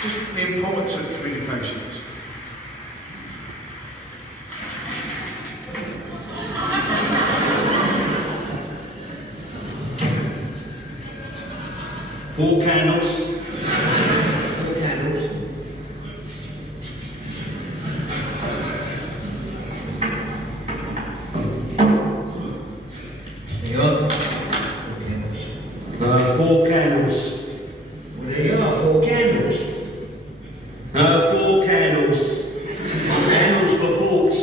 Just the importance of communications. Four candles. Four candles. There you are. Four candles. Well, there you are, four candles. Four candles. Candles for forks.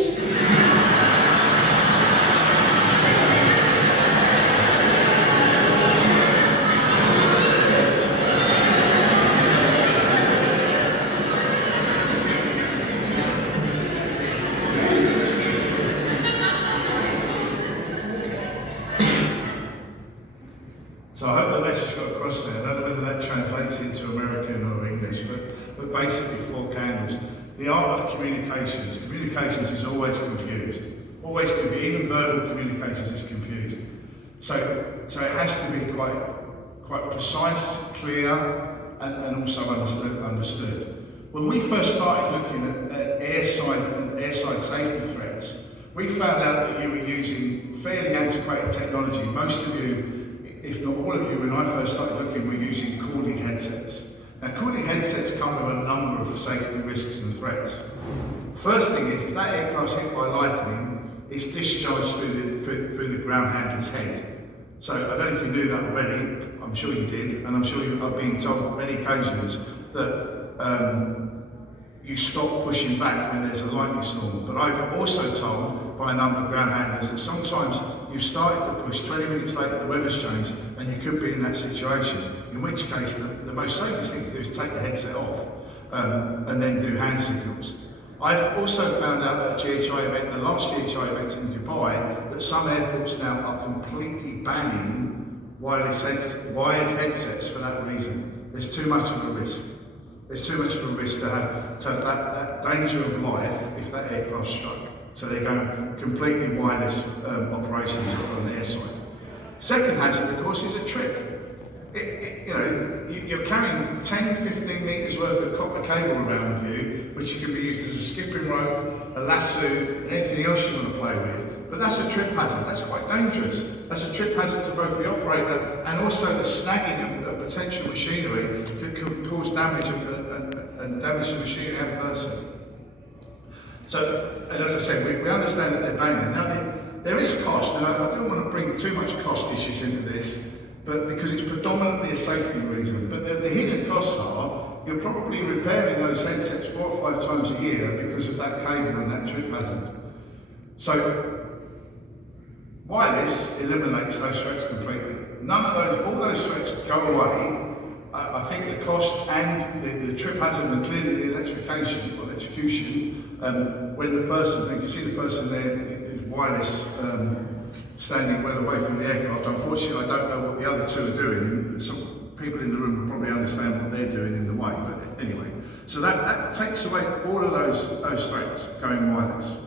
So I hope the message got across there. I don't know whether that translates into American or English, but basically four candles. The art of communications. Communications is always confused. Always confused. Even verbal communications is confused. So it has to be quite precise, clear, and also understood. When we first started looking at airside safety threats, we found out that you were using fairly antiquated technology. Most of you, if not all of you, when I first started looking, were using corded headsets. Now, corded headsets come with a number of safety risks and threats. First thing is, if that aircraft's hit by lightning, it's discharged through the ground handler's head. So I don't know if you knew that already. I'm sure you did, and I'm sure you are being told on many occasions that you stop pushing back when there's a lightning storm. But I'm also told by a number of ground handlers that sometimes you started to push, 20 minutes later the weather's changed and you could be in that situation, in which case the most safest thing to do is take the headset off and then do hand signals. I've also found out at a GHI event, the last GHI event in Dubai, that some airports now are completely banning wired headsets for that reason. There's too much of a risk. There's too much of a risk to have that danger of life if that aircraft struck. So they're going completely wireless operations on the air side. Second hazard, of course, is a trip. You're carrying 10, 15 metres worth of copper cable around with you, which can be used as a skipping rope, a lasso, and anything else you want to play with. But that's a trip hazard. That's quite dangerous. That's a trip hazard to both the operator and also the snagging of potential machinery could cause damage and damage to machinery and person. So, and as I said, we understand that they're banning. Now, there is cost, and I don't want to bring too much cost issues into this, but because it's predominantly a safety reason. But the hidden costs are, you're probably repairing those headsets 4 or 5 times a year because of that cable and that trip hazard. So, wireless eliminates those threats completely. All those threats go away. I think the cost and the trip hazard and clearly the electrocution, when the person, you can see the person there who's wireless standing well away from the aircraft. Unfortunately, I don't know what the other two are doing. Some people in the room will probably understand what they're doing in the way, but anyway. So that takes away all of those threats going wireless.